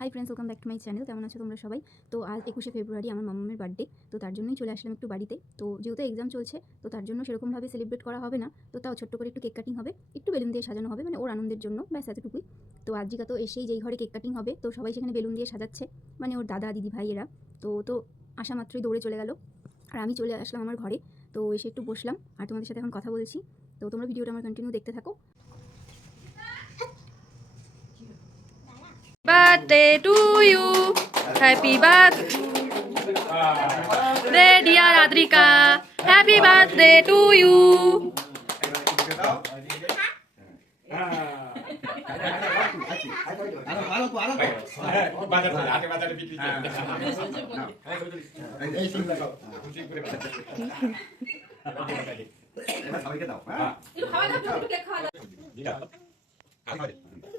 Hi friends welcome back to my channel কেমন আছো তোমরা সবাই? তো আজ একুশে ফেব্রুয়ারি, আমার মামামের বার্থডে তো তার জন্যই চলে আসলাম একটু বাড়িতে। তো যেহেতু এক্সাম চলছে, তো তার জন্য সেরকমভাবে সেলিব্রেট করা হবে না। তো তাও ছোট্ট করে একটু কেক কাটিং হবে। একটু বেলুন দিয়ে সাজানো হবে মানে ওর আনন্দের জন্য, ব্যাস এতটুকুই। তো আজকে তো এসেই যেই ঘরে কেক কাটিং হবে, তো সবাই সেখানে বেলুন দিয়ে সাজাচ্ছে। মানে ওর দাদা, দিদি ভাই এরা তো তো আসা মাত্রই দৌড়ে চলে গেল। আর আমি চলে আসলাম আমার ঘরে। তো এসে একটু বসলাম। আর তোমাদের সাথে এখন কথা বলছি। তো তোমরা ভিডিওটা আমার কন্টিনিউ দেখতে থাকো। birthday to you. Happy birthday, dear Adrika. Happy birthday to you. বাজার হাটে বাজারে বিক্রি সবাইকে দাও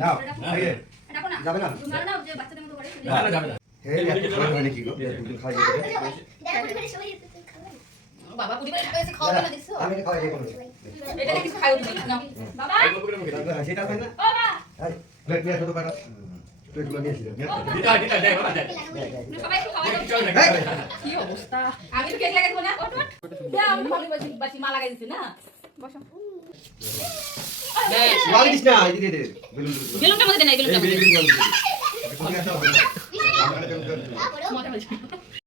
নাও এই যাবে না। বাবা কুড়ি করে এসে খাওয়া না দিছো আমি এটা খাওয়াই দেব এটা কিছু খাইও না বাবা! সেটা হয় না। বাবা! এই প্লেট নিয়ে শুধু কাটা প্লেটগুলো নিয়ে এসে সবাই খাওয়া দাও। কি অবস্থা? আমি তো কেক লাগাই না। ওট ওট দাও আমি ভালো বাসি বাসি মা লাগাই দিছি না? বসো। বেলুনটা মধ্যে দেন এই এই বেলুনটা মধ্যে